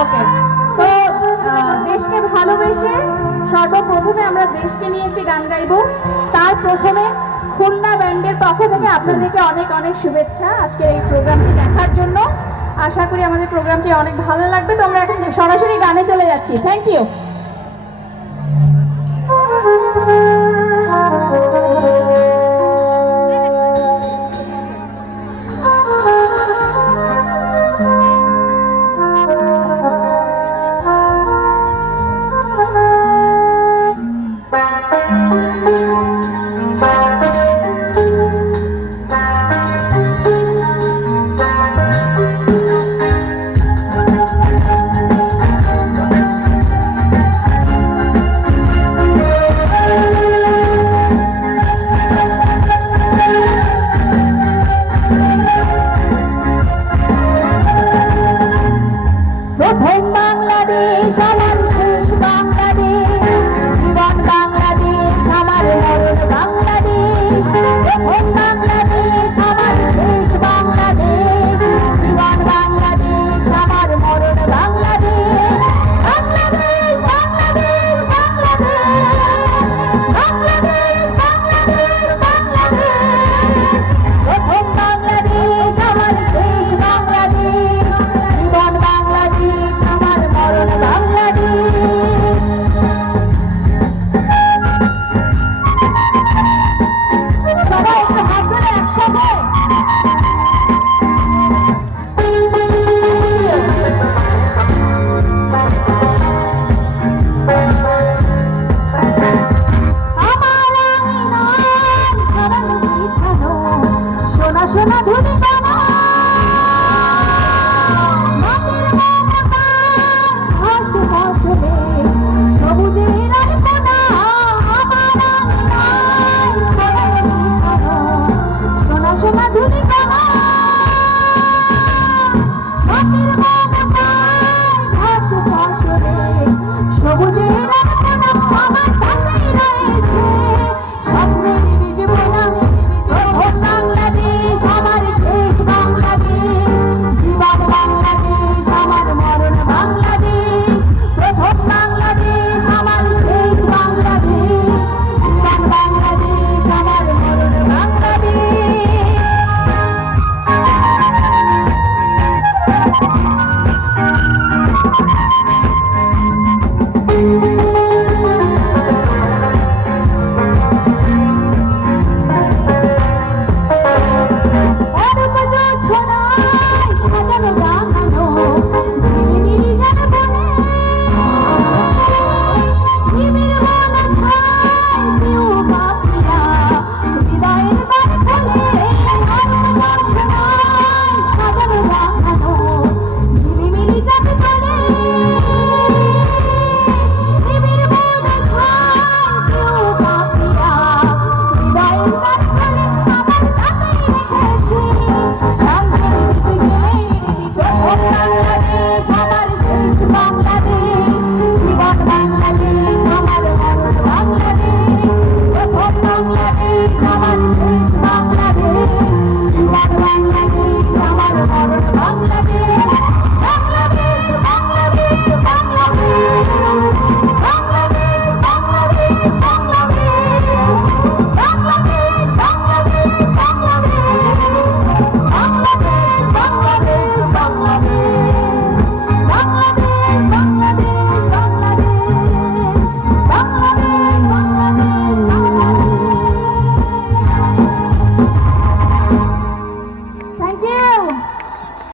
ওকে, তো দেশকে ভালোবেসে সর্বপ্রথমে আমরা দেশকে নিয়ে একটি গান গাইবো। তার প্রথমে খুলনা ব্যান্ডের পক্ষ থেকে আপনাদেরকে অনেক অনেক শুভেচ্ছা আজকের এই প্রোগ্রামটি দেখার জন্য। আশা করি আমাদের প্রোগ্রামটি অনেক ভালো লাগবে। তো আমরা এখন সরাসরি গানে চলে যাচ্ছি। Thank you. প্রথম বাংলাদেশ আমার